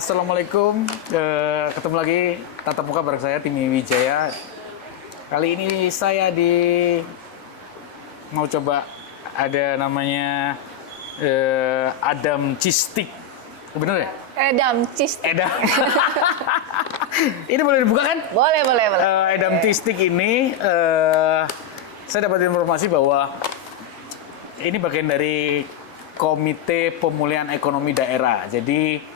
Assalamualaikum, ketemu lagi tatap muka bareng saya Timi Wijaya. Kali ini saya mau coba ada namanya Edam Cheese Stick, bener ya? Edam Cheese Stick. Edam. Ini boleh dibuka kan? Boleh. Edam Cheese Stick ini, saya dapat informasi bahwa ini bagian dari Komite Pemulihan Ekonomi Daerah. Jadi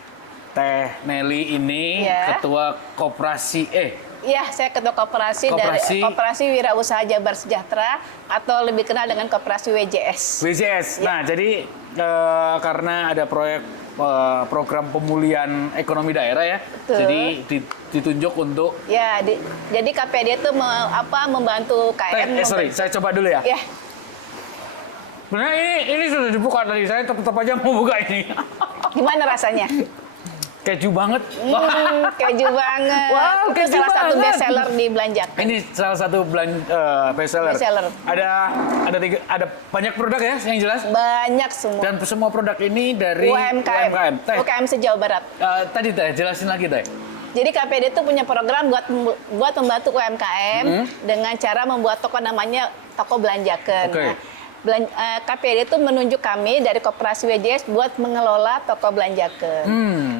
Teh Nelly ini ketua koperasi Iya, saya ketua koperasi dari Koperasi Wirausaha Jabar Sejahtera atau lebih kenal dengan Koperasi WJS. WJS. Ya. Nah, jadi karena ada proyek program pemulihan ekonomi daerah ya. Betul. Jadi ditunjuk untuk jadi KPD itu membantu KM. saya coba dulu ya. Ya. Sebenarnya ini sudah dibuka tadi, saya tetap aja mau buka ini. Gimana rasanya? Keju banget. Keju banget. Wow, itu keju salah satu banget. best seller di Belanjakan. Ini salah satu best seller. Best seller. Ada banyak produk ya yang jelas. Banyak semua. Dan semua produk ini dari UMKM. Teh, UMKM se-Jawa Barat. tadi Teh, jelasin lagi Teh. Jadi KPD itu punya program buat membantu UMKM dengan cara membuat toko namanya Toko Belanjakan. Oke. KPD itu menunjuk kami dari Koperasi WJS buat mengelola Toko Belanjakan.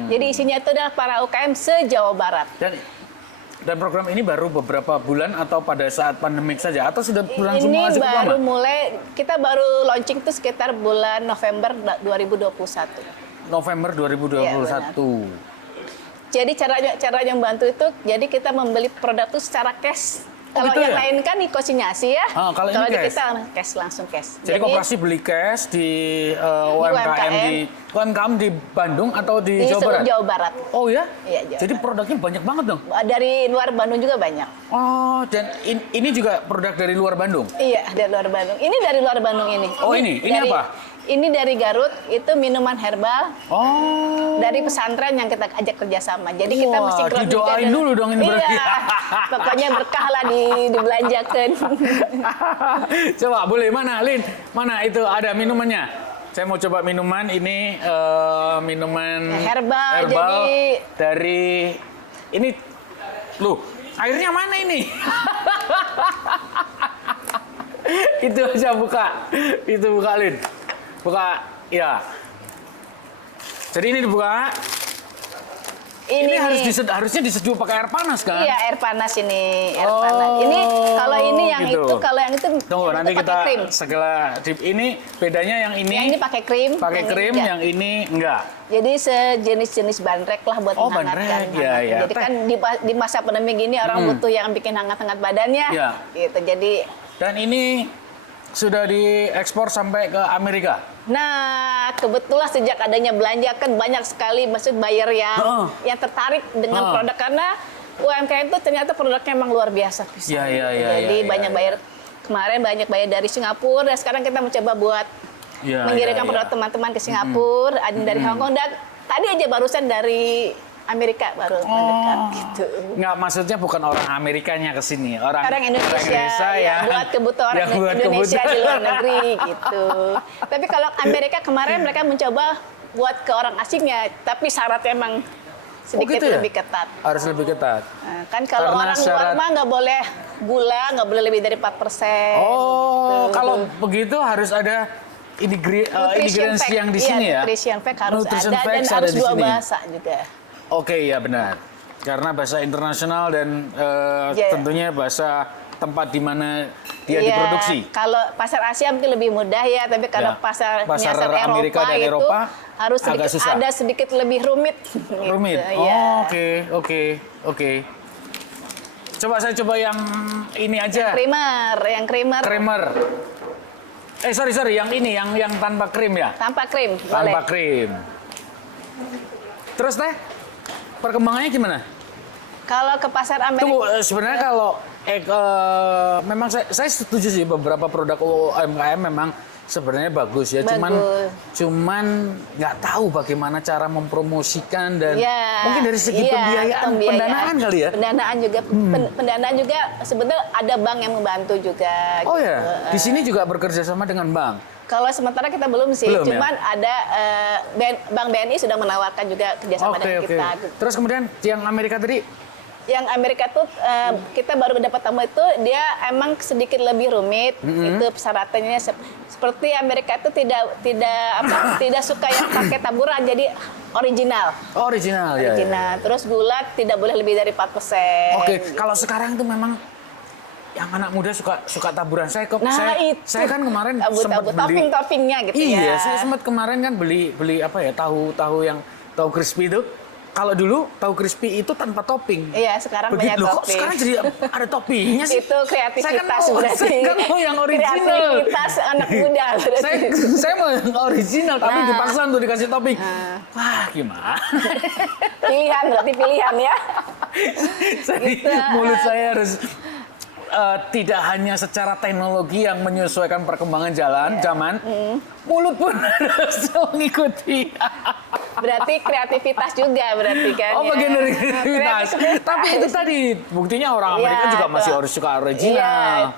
Jadi isinya itu adalah para UMKM se-Jawa Barat. Dan program ini baru beberapa bulan atau pada saat pandemik saja atau sudah berlangsung Ini cukup baru lama? kita baru launching itu sekitar bulan November 2021. November 2021. Iya, jadi caranya membantu itu, jadi kita membeli produk itu secara cash. Kalau gitu yang ya? lain kan konsinyasi ya. Kalau ini di cash? kita cash, langsung cash. Jadi koperasi beli cash di UMKM di Bandung atau di Jawa Barat? Jawa Barat. Oh ya? Iya, Jawa Jadi Barat. produknya banyak banget dong? Dari luar Bandung juga banyak. Oh, dan ini juga produk dari luar Bandung? Iya, dari luar Bandung. Ini dari luar Bandung ini. Oh, ini apa? Ini dari Garut, itu minuman herbal. Oh. Dari pesantren yang kita ajak kerjasama. Jadi kita mesti didoain dulu dong ini berarti. Iya, pokoknya berkah lah dibelanjakan. Coba boleh, mana Lin? Mana itu ada minumannya? Saya mau coba minuman ini minuman herbal. Jadi dari ini loh, airnya mana ini? Itu aja buka. Itu buka Lin. Buka, ya. Jadi ini dibuka. Ini harusnya diseduh pakai air panas kan? Iya, air panas ini, air panas. Ini kalau ini yang gitu. kalau yang itu tunggu yang nanti itu kita krim. segala dip ini bedanya yang ini. Yang ini pakai krim. Pakai krim, yang ini enggak. Jadi sejenis-jenis bandrek lah buat menghangatkan. Ya. Jadi kan di masa pandemi gini orang butuh yang bikin hangat-hangat badannya. Ya. Gitu. Jadi dan ini sudah diekspor sampai ke Amerika. nah, kebetulan sejak adanya Belanjakan banyak sekali buyer yang tertarik dengan produk karena UMKM itu ternyata produknya memang luar biasa. Jadi banyak buyer kemarin banyak buyer dari Singapura dan sekarang kita mencoba buat mengirimkan produk teman-teman ke Singapura, ada dari Hong Kong dan tadi aja barusan dari Amerika baru mendekat gitu. Nggak, maksudnya bukan orang Amerikanya ke sini, orang Indonesia ya, buat kebutuhan Indonesia di luar negeri gitu. Tapi kalau Amerika kemarin mereka mencoba buat ke orang asingnya, tapi syaratnya emang sedikit lebih ketat. Harus lebih ketat. Nah, kan kalau orang luar mah nggak boleh gula, nggak boleh lebih dari 4%. Oh, gitu. Kalau begitu harus ada ingredients yang di sini ya. Nutrition fact harus Nutrition ada facts dan harus di dua sini. bahasa juga. Oke, ya benar. Karena bahasa internasional dan tentunya bahasa tempat di mana dia diproduksi. Kalau pasar Asia mungkin lebih mudah ya, tapi kalau pasar Amerika dan Eropa harus ada sedikit lebih rumit. Rumit. Gitu, Oke. Coba saya coba yang ini aja. Yang creamer. Sorry, yang ini yang tanpa krim ya? Tanpa krim, Tanpa krim. Terus Teh? Perkembangannya gimana? Kalau ke pasar Amerika. Tunggu, sebenarnya kalau memang saya setuju sih beberapa produk UMKM memang sebenarnya bagus ya. Cuman nggak tahu bagaimana cara mempromosikan dan mungkin dari segi pembiayaan, pendanaan kali ya. Pendanaan juga sebenarnya ada bank yang membantu juga. Oh gitu. Ya, di sini juga bekerja sama dengan bank. Kalau sementara kita belum sih, cuman ada Bank BNI sudah menawarkan juga kerjasama dengan kita. Terus kemudian yang Amerika tadi? Yang Amerika tuh kita baru dapat tamu itu dia emang sedikit lebih rumit. Itu persyaratannya seperti Amerika itu tidak suka yang pakai taburan, jadi original. Oh, original. Ya. Terus gula tidak boleh lebih dari 4%. Oke, kalau sekarang tuh memang yang anak muda suka taburan. Saya kan kemarin sempat beli topping-toppingnya gitu ya. Iya, saya sempat kemarin kan beli apa ya, tahu yang tahu crispy itu. Kalau dulu tahu crispy itu tanpa topping. Iya, sekarang banyak topping. Kok sekarang jadi ada toppingnya sih? Itu kreativitas berarti. Saya kan mau yang original. Kreativitas anak muda berarti. saya mau yang original, tapi dipaksa untuk dikasih topping. Wah, gimana? Pilihan ya. Jadi mulut saya harus tidak hanya secara teknologi yang menyesuaikan perkembangan zaman, mulut pun harus mengikuti. Berarti kreativitas juga berarti kan. Oh, bagian dari kreativitas. Tapi itu tadi buktinya orang Amerika juga masih harus suka original.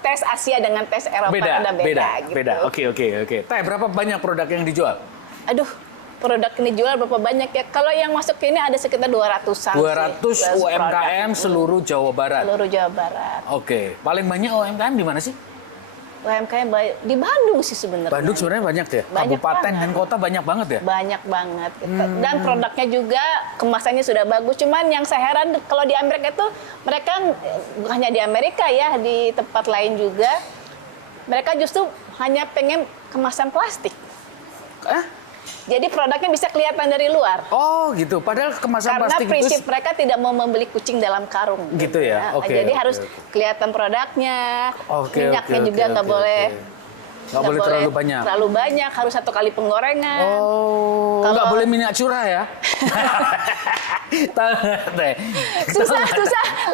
Tes Asia dengan tes Eropa ada beda. Beda. Oke. Teh, berapa banyak produk yang dijual? Aduh, produk ini jual berapa banyak ya? Kalau yang masuk ke ini ada sekitar 200-an. 200 UMKM seluruh Jawa Barat. Seluruh Jawa Barat. Oke. Paling banyak UMKM di mana sih? UMKM di Bandung sih sebenarnya. Bandung sebenarnya banyak ya? Kabupaten dan kota banyak banget ya? Banyak banget. Dan produknya juga kemasannya sudah bagus. Cuman yang saya heran kalau di Amerika itu mereka bukan hanya di Amerika ya, di tempat lain juga mereka justru hanya pengen kemasan plastik. Jadi produknya bisa kelihatan dari luar. Oh gitu, padahal kemasan plastik itu... Karena prinsip mereka tidak mau membeli kucing dalam karung. Gitu ya? Jadi harus kelihatan produknya, minyaknya juga nggak boleh... Nggak boleh terlalu banyak? Terlalu banyak, harus 1 kali penggorengan. Oh, nggak boleh minyak curah ya? Susah,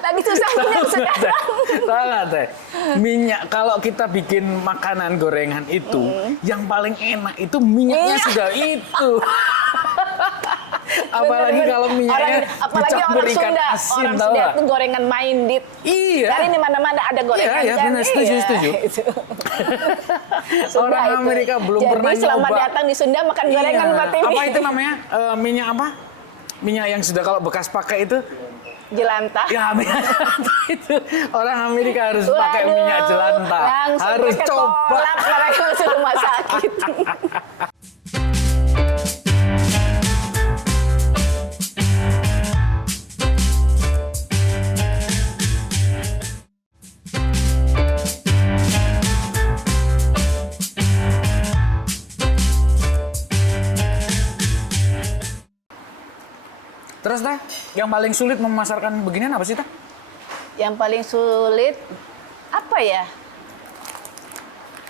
lagi susah minyak sekarang. Tahu nggak Teh? Minyak, kalau kita bikin makanan gorengan itu, yang paling enak itu minyaknya sudah itu. Apalagi kalau minyaknya dicampur ikan asin, orang Sunda itu gorengan minded. Iya. Karena di mana-mana ada gorengan. Iya, benar, setuju. Orang Amerika belum pernah nyoba. Jadi selamat datang di Sunda makan gorengan Mbak Timi. Apa itu namanya? Minyak apa? Minyak yang sudah kalau bekas pakai itu? Jelantah. Ya, minyak jelantah itu. Orang Amerika harus pakai minyak jelantah. Harus coba. Mereka masuk rumah sakit. Terus Teh, yang paling sulit memasarkan beginian apa sih Teh? Yang paling sulit apa ya?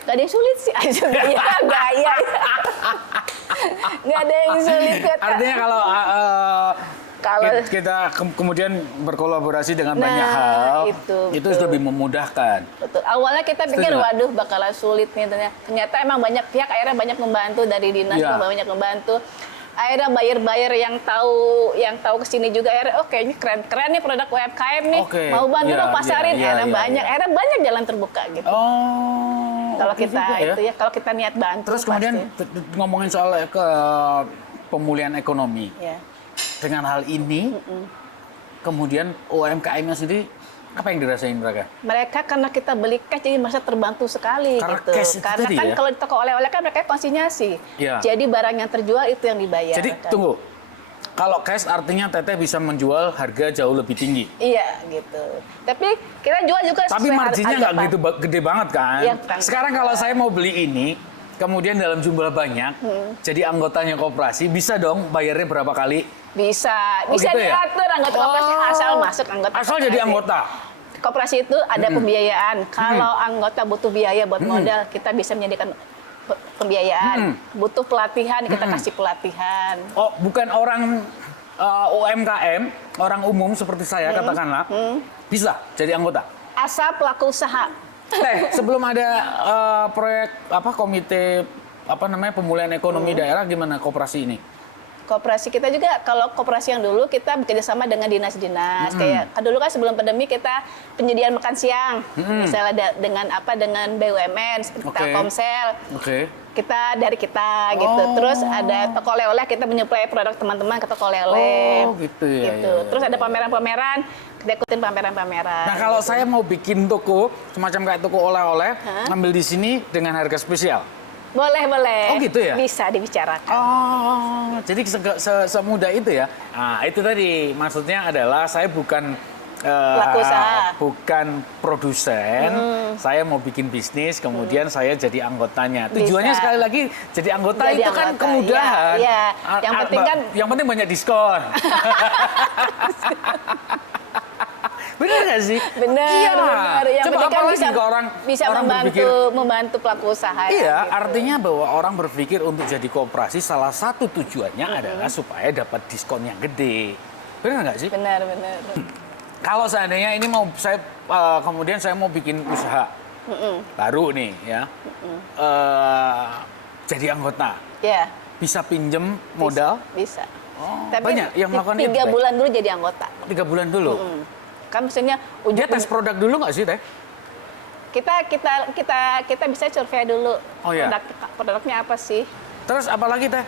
Gak ada yang sulit sih, aja gaya. Gak ada yang sulit. Artinya kalau kita kemudian berkolaborasi dengan banyak hal, itu sudah lebih memudahkan. Betul. Awalnya kita pikir, waduh bakalan sulit nih. Ternyata emang banyak pihak akhirnya banyak membantu dari dinas, banyak membantu. Akhirnya buyer-buyer yang tahu kesini juga akhirnya kayaknya keren nih produk UMKM nih, mau bantu dong pasarin. Akhirnya banyak jalan terbuka gitu. Kalau kita kalau kita niat bantu. Terus kemudian ngomongin soal pemulihan ekonomi. Dengan hal ini, kemudian UMKM-nya sendiri apa yang dirasain mereka? Mereka karena kita beli cash jadi merasa terbantu sekali karena gitu. Karena kan kalau di toko oleh-oleh kan mereka konsinyasi. Jadi barang yang terjual itu yang dibayar. Jadi tunggu. Kalau cash artinya Teteh bisa menjual harga jauh lebih tinggi. Iya gitu. Tapi kita jual juga tapi marginnya nggak gitu gede banget kan? Sekarang kalau saya mau beli ini, kemudian dalam jumlah banyak, jadi anggotanya koperasi, bisa dong bayarnya berapa kali? Bisa diatur anggota koperasi asal masuk anggota. Asal koperasi. Jadi anggota. Koperasi itu ada pembiayaan. Kalau anggota butuh biaya buat modal, kita bisa menyediakan pembiayaan. Butuh pelatihan, kita kasih pelatihan. Oh, bukan orang UMKM, orang umum seperti saya katakanlah, bisa jadi anggota. Asal pelaku usaha. Teh, sebelum ada proyek komite pemulihan ekonomi daerah, gimana koperasi ini? Koperasi kita juga, kalau koperasi yang dulu kita bekerja sama dengan dinas-dinas. Kayak dulu kan sebelum pandemi kita penyediaan makan siang, misalnya dengan BUMN seperti Telkomsel. Kita dari kita gitu. Terus ada toko oleh-oleh, kita menyuplai produk teman-teman ke toko oleh-oleh. Oh, gitu ya. Gitu. Terus ada pameran-pameran, kita ikutin pameran-pameran. Nah, kalau saya mau bikin toko semacam kayak toko oleh-oleh, ngambil di sini dengan harga spesial. Boleh. Oh gitu ya? Bisa dibicarakan. Oh, jadi semudah itu ya? Nah, itu tadi maksudnya adalah saya bukan pelaku usaha, bukan produsen. Saya mau bikin bisnis, kemudian saya jadi anggotanya. Tujuannya sekali lagi jadi anggota jadi itu kan kemudahan. Iya. Yang penting banyak diskon. Bener nggak sih? Bener. Yang coba penting kan bisa orang membantu pelaku usaha. Iya, artinya bahwa orang berpikir untuk jadi koperasi salah satu tujuannya adalah supaya dapat diskon yang gede. Bener nggak sih? Benar. Kalau seandainya ini kemudian saya mau bikin usaha baru nih ya, jadi anggota. Ya. Bisa pinjem modal? Bisa. Oh, tapi banyak yang melakukan 3 bulan dulu jadi anggota. 3 bulan dulu. Kan maksudnya dia tes produk dulu nggak sih, Teh? Kita bisa survei dulu. Oh, ya? Produknya apa sih? Terus apalagi, Teh?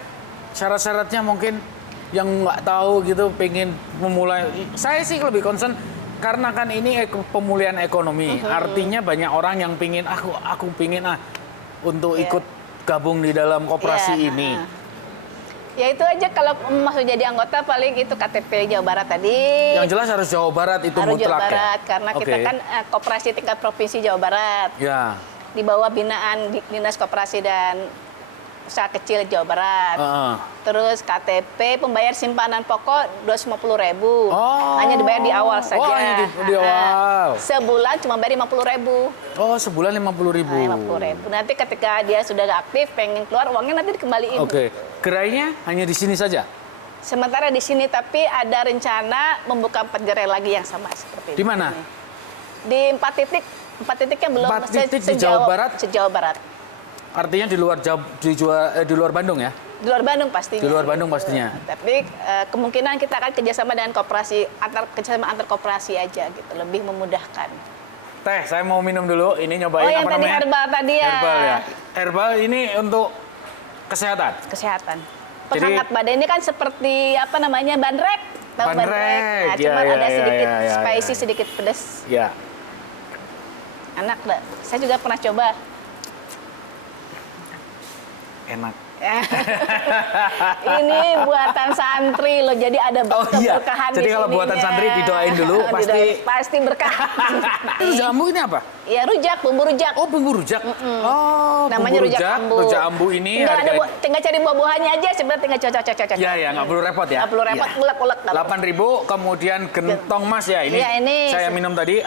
Syarat-syaratnya mungkin yang nggak tahu gitu pengen memulai. Saya sih lebih concern karena kan ini pemulihan ekonomi. Artinya banyak orang yang pingin aku pingin untuk ikut gabung di dalam koperasi ini. Ya itu aja, kalau masuk jadi anggota paling itu KTP Jawa Barat tadi. Yang jelas harus Jawa Barat itu harus mutlak Jawa Barat, ya? karena kita kan koperasi tingkat provinsi Jawa Barat. Ya. Di bawah binaan Dinas Koperasi dan Usaha Kecil Jawa Barat. Terus KTP pembayar simpanan pokok 250.000. Hanya dibayar di awal saja. hanya di awal. Sebulan cuma bayar 50.000. Oh, sebulan 50.000. 50.000. Nanti ketika dia sudah aktif, pengen keluar uangnya nanti dikembaliin. Gerainya hanya di sini saja? Sementara di sini, tapi ada rencana membuka 4 gerai lagi yang sama seperti di mana? Di 4 titik. 4 titiknya belum 4 titik di Jawa Barat? Se-Jawa Barat. Artinya di luar Bandung ya? Di luar Bandung pastinya. Di luar Bandung pastinya. Tapi kemungkinan kita akan kerjasama dengan koperasi, antar koperasi aja gitu, lebih memudahkan. Teh, saya mau minum dulu. Ini nyobain yang apa tadi namanya? herbal tadi ya. Herbal ya. Herbal ini untuk kesehatan. Penghangat badan ini kan seperti bandrek. Tahu bandrek? Nah, cuma ada sedikit spicy, sedikit pedas. Ya. Enak dah. Saya juga pernah coba. Enak. Ini buatan santri loh, jadi ada keberkahan Jadi kalau buatan santri didoain dulu pasti berkah. Itu jamu ini apa? Ya rujak, bumbu rujak. Oh, bumbu rujak. Oh, namanya bumbu rujak ambu. Rujak ambu ini tinggal cari buah-buahannya aja, sebenarnya tinggal cocok. Iya, nggak perlu repot ya. Nggak perlu repot, ulek-ulek. 8.000, kemudian gentong mas ya ini. Iya, ini. Saya minum tadi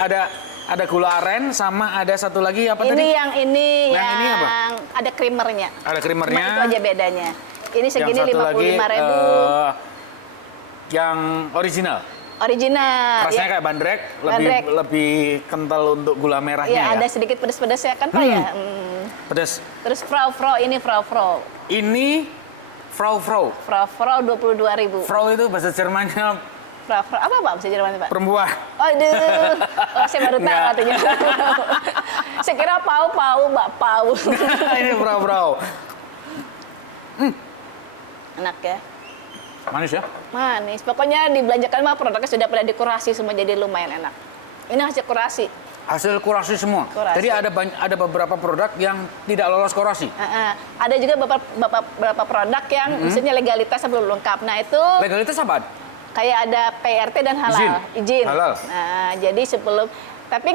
ada gula aren sama ada satu lagi apa tadi? Yang ini apa? Ada krimernya. Ada krimernya. Itu aja bedanya. Ini segini 55.000. Yang original. Rasanya kayak bandrek, lebih kental untuk gula merahnya ya. Ada sedikit pedas-pedasnya kan Pak ya. Pedas. Terus Frau ini Frau. Ini Frau. Frau 22.000. Frau itu bahasa Jermannya. Frau apa Pak bahasa Jerman Pak? Perempuan. Aduh, saya baru tahu artinya. Saya kira Pau Mbak Pau. Ini Frau. Enak ya. Manis ya? Manis. Pokoknya dibelanjakan mah produknya sudah pada dikurasi semua, jadi lumayan enak. Ini hasil kurasi. Hasil kurasi semua. Jadi ada beberapa produk yang tidak lolos kurasi. Ada juga beberapa produk yang maksudnya legalitasnya belum lengkap. Nah itu. Legalitas apa? Kayak ada PRT dan halal. Izin. Halal. Nah jadi sebelum. Tapi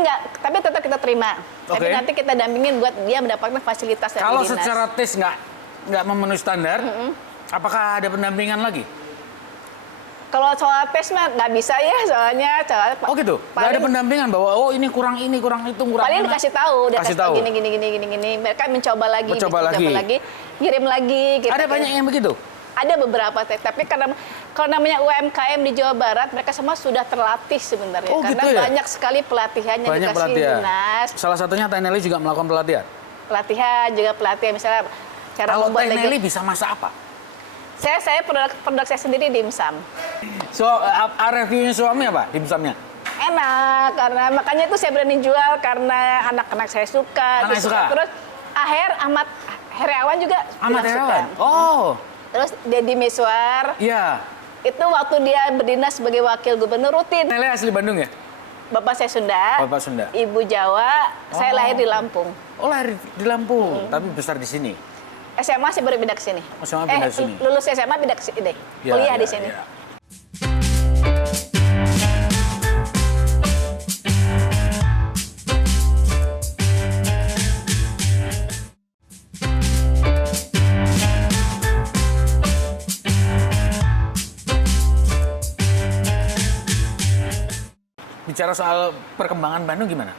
tetap kita terima. Tapi nanti kita dampingin buat dia mendapatkan fasilitas dari dinas. Kalau secara tes nggak memenuhi standar, apakah ada pendampingan lagi? Kalau soal tes mah nggak bisa ya, soalnya. Oh gitu? Nggak ada pendampingan bahwa ini kurang itu, kurang paling dikasih tahu, gini. Mereka mencoba lagi, kirim lagi. Gitu. Ada banyak yang begitu? Ada beberapa, tapi karena kalau namanya UMKM di Jawa Barat, mereka semua sudah terlatih sebenarnya. Oh, karena gitu ya? banyak sekali pelatihan yang Banyak dikasih pelatihan. dinas. Salah satunya Teh Nelly juga melakukan pelatihan. Pelatihan, juga pelatihan misalnya cara Kalau membuat Teh Nelly bisa masak apa? Saya produk saya sendiri dimsum. So, reviewnya suami apa dimsumnya? Enak, karena makanya itu saya berani jual karena anak-anak saya suka. Anak suka? Terus Ahmad Heriawan juga Ahmad bilang Heriawan? suka. Oh, Terus Deddy Miswar, iya. itu waktu dia berdinas sebagai wakil gubernur rutin. Nelly asli Bandung ya? Bapak saya Sunda, Bapak Sunda. Ibu Jawa, saya Oh. lahir di Lampung. Oh, lahir di Lampung, tapi besar di sini. SMA sih baru pindah ke sini. Oh, SMA pindah ke sini. Lulus SMA pindah ke sini deh. Ya, Kuliah ya, di sini. ya. Bicara soal perkembangan Bandung gimana?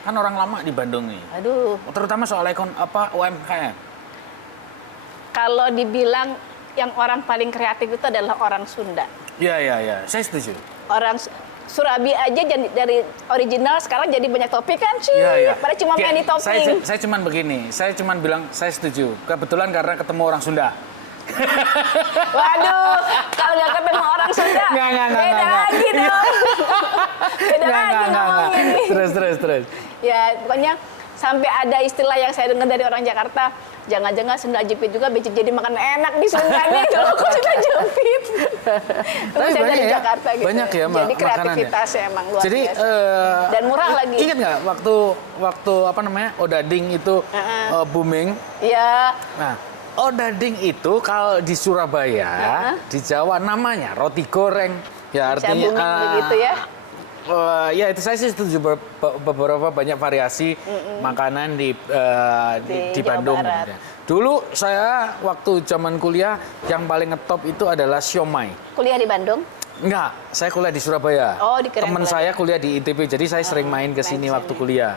Kan orang lama di Bandung nih. Aduh, Terutama soal UMKM. kalau dibilang yang orang paling kreatif itu adalah orang Sunda. Iya. Saya setuju. Orang Surabi aja dari original sekarang jadi banyak topik kan sih. Iya. Pada cuma main di topping. Saya cuman begini, saya cuman bilang saya setuju. Kebetulan karena ketemu orang Sunda. Waduh, kalau nggak ketemu orang Sunda, Nggak. beda lagi dong. Beda lagi ngomongnya nih. Terus. Ya, pokoknya sampai ada istilah yang saya dengar dari orang Jakarta, jangan-jangan sendal jepit juga jadi makan enak di Sunda nih kalau aku sendal jepit. Terus saya dari Jakarta gitu. Banyak ya jadi kreativitasnya emang luar Jadi, biasa. Dan murah lagi. Ingat nggak waktu apa namanya odading itu booming? Iya. Nah, odading itu kalau di Surabaya, di Jawa namanya roti goreng. Ya artinya booming begitu ya. Ya itu saya sih setuju beberapa banyak variasi makanan di Jawa Bandung. Barat. Dulu saya waktu zaman kuliah yang paling ngetop itu adalah siomay. Kuliah di Bandung? Enggak, saya kuliah di Surabaya. Oh, dikirain Teman kuliah. saya kuliah di ITB, jadi saya sering main ke sini waktu kuliah.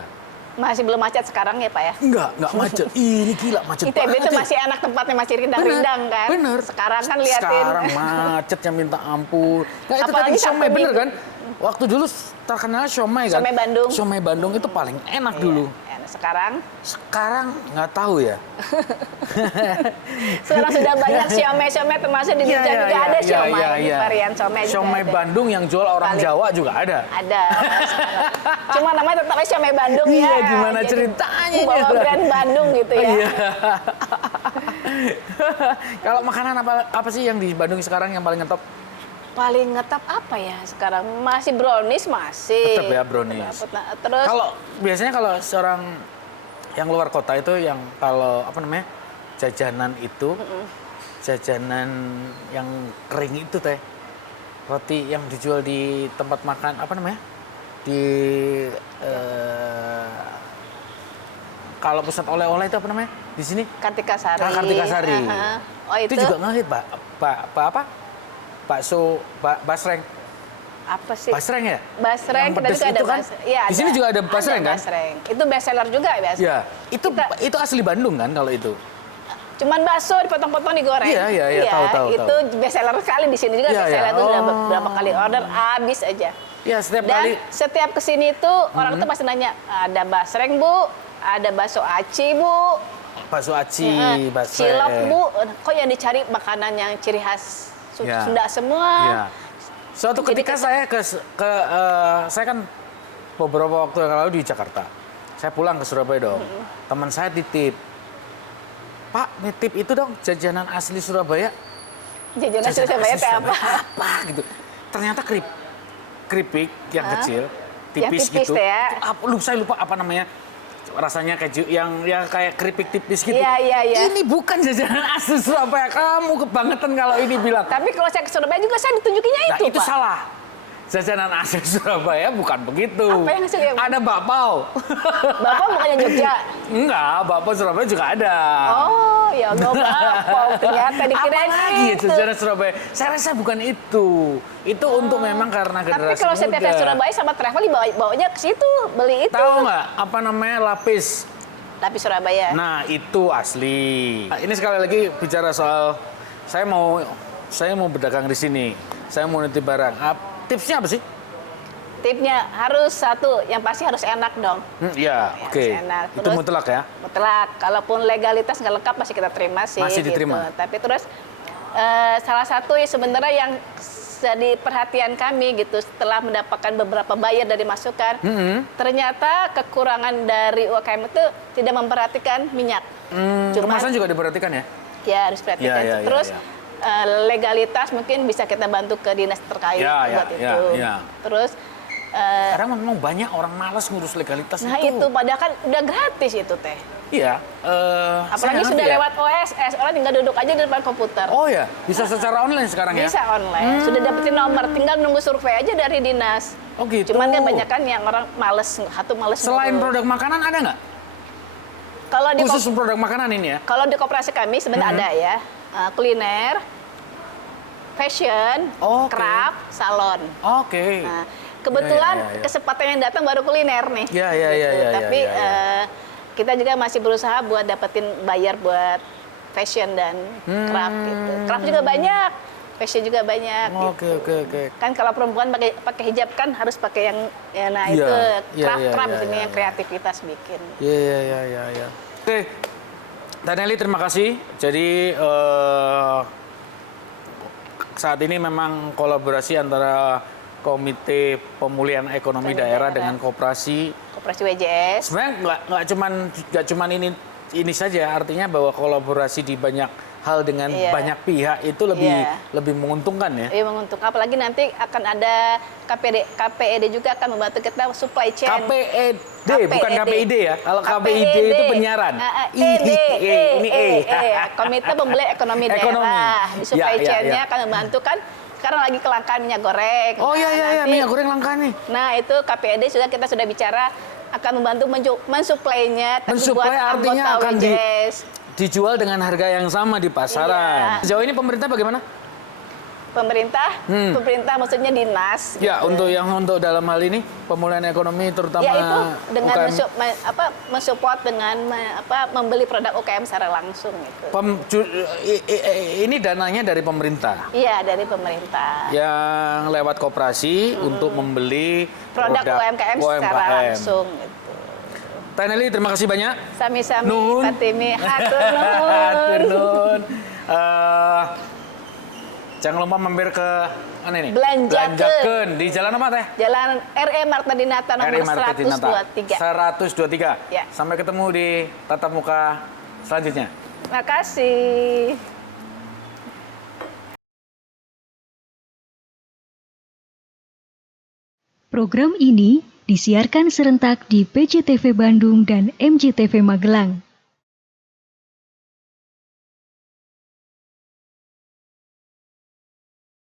Masih belum macet sekarang ya Pak ya? Enggak macet. Ini gila macet ITB banget. itu ya. masih enak tempatnya masih rindang-rindang kan? Bener. Sekarang kan liatin. Sekarang macetnya minta ampun. Nah itu Apalagi tadi siomay Sabtu bener Minggu. kan? Waktu dulu terkenal siomay kan? Siomay Bandung. Siomay Bandung itu paling enak dulu. Iya. Sekarang Nggak tahu ya. sekarang sudah banyak siomay termasuk di Jogja juga ada siomay. Di varian siomay juga Siomay ada. Bandung yang jual orang Paling- Jawa juga ada. Ada. Cuma namanya tetap aja siomay Bandung ya. Iya, gimana Jadi, ceritanya bawa ini? brand Bandung gitu ya. Iya. Kalau makanan apa sih yang di Bandung sekarang yang paling ngetop? Paling ngetop apa ya sekarang? Masih brownies masih. Tetap ya brownies. Terus Kalau biasanya kalau seorang yang luar kota itu yang kalau apa namanya jajanan itu jajanan yang kering itu teh roti yang dijual di tempat makan apa namanya di kalau pusat oleh-oleh itu apa namanya di sini Kartika Sari. Kartika Sari. Aha. Oh itu, Itu juga ngehit apa bakso basreng. apa sih? Basreng ya? Basreng, Yang kita pedes juga ada itu kan? Iya, Di sini juga ada basreng kan? Basreng. Itu best seller juga biasa. Ya, itu asli Bandung kan kalau itu. Cuman bakso dipotong-potong digoreng. Iya, tahu. Itu best seller sekali di sini juga. Iya, Best seller iya. itu udah Oh. berapa kali order habis aja. Ya, setiap Dan kali setiap kesini tuh orang tuh pasti nanya, ada basreng Bu, ada bakso aci Bu, bakso aci, bakso cilok Bu. Kok yang dicari makanan yang ciri khas Ya. Sunda semua. Iya. Suatu Jadi ketika saya saya kan beberapa waktu yang lalu di Jakarta. Saya pulang ke Surabaya dong. Teman saya titip. Pak, nitip itu dong jajanan asli Surabaya. Jajanan Surabaya teh apa? Apa gitu. Ternyata keripik yang kecil, Yang tipis tipis gitu. teh ya. Saya lupa apa namanya. Rasanya keju yang kayak keripik tipis gitu. Iya. Ini bukan jajanan asli Surabaya. Kamu kebangetan kalau ini bilang. Tapi kalau saya ke Surabaya juga saya ditunjukinya Nah, itu Pak. salah. Jajanan asli Surabaya bukan begitu. Apa yang asli ya, Pak? Ada bakpao. Bapak bukannya Jogja? Enggak, bakpao Surabaya juga ada. Oh, ya nggak apa-apa. Ternyata dikirain Apa lagi ya itu. jajanan Surabaya? Saya rasa bukan itu. Itu untuk memang karena Tapi generasi kalau muda. setiap Surabaya sama travel bawanya ke situ, beli itu. Tahu nggak apa namanya lapis? Tapi Surabaya. Nah, itu asli. Nah, ini sekali lagi bicara soal saya mau saya mau berdagang di sini, saya mau nitip barang. Tipsnya apa sih? Tipnya harus satu, yang pasti harus enak dong. Iya, Ya, oke. harus enak. Itu Terus, mutlak ya? mutlak. Kalaupun legalitas nggak lengkap masih kita terima sih. Masih diterima. Gitu. Tapi terus salah satu ya sebenarnya yang jadi perhatian kami gitu setelah mendapatkan beberapa buyer dari masukan, ternyata kekurangan dari UMKM itu tidak memperhatikan minyak. Kemasan juga diperhatikan ya? Ya harus perhatikan. Ya, Terus legalitas mungkin bisa kita bantu ke dinas terkait buat itu. Terus kadang memang banyak orang malas ngurus legalitas nah itu padahal kan udah gratis itu teh. Iya. Apalagi sudah lewat OSS, orang tinggal duduk aja di depan komputer. Oh ya, bisa secara online sekarang ya? Bisa online, sudah dapetin nomor, tinggal nunggu survei aja dari dinas. Oh gitu. Cuman kan banyak kan yang orang males, males. Selain produk makanan ada nggak? Kalau di Khusus produk makanan ini ya? Kalau di koperasi kami sebenarnya ada ya, kuliner, fashion, craft, salon. Oke. Nah, kebetulan kesempatan yang datang baru kuliner nih. Iya. Tapi kita juga masih berusaha buat dapetin buyer buat fashion dan craft gitu. Craft juga banyak, fashion juga banyak. Oke. Kan kalau perempuan pakai hijab kan harus pakai yang itu craft ini yang kreativitas bikin. Iya. Oke, Teh Nelly terima kasih. Jadi saat ini memang kolaborasi antara Komite Pemulihan Ekonomi Daerah dengan Koperasi WJS. Sebenarnya nggak cuman ini saja, artinya bahwa kolaborasi di banyak hal dengan banyak pihak itu lebih menguntungkan ya. Iya menguntungkan, apalagi nanti akan ada KPED juga akan membantu kita supply chain. KPED bukan KPID ya. Kalau KPID itu penyiaran. Komite Pemulihan Ekonomi Daerah. Di supply chain-nya akan membantu kan. Sekarang lagi kelangkaan minyak goreng. Oh iya, minyak goreng langka nih. Nah itu KPED kita sudah bicara akan membantu mensuplainya. Mensuplai artinya akan dijual dengan harga yang sama di pasaran. Sejauh ini pemerintah bagaimana? Pemerintah maksudnya dinas. Ya, gitu. untuk dalam hal ini pemulihan ekonomi terutama ya itu dengan UKM. mensupport dengan membeli produk UKM secara langsung gitu. Ini dananya dari pemerintah. Iya, dari pemerintah. Yang lewat koperasi untuk membeli produk UMKM secara langsung gitu. Teh Nelly, terima kasih banyak. Sami-sami, Fatimi. Hatur nuhun. Jangan lupa mampir ke mana ini? Belanjakeun. Di jalan apa teh? Jalan RE Marta Dinata nomor 123. Ya. Sampai ketemu di tatap muka selanjutnya. Terima kasih. Program ini disiarkan serentak di PJTV Bandung dan MJTV Magelang.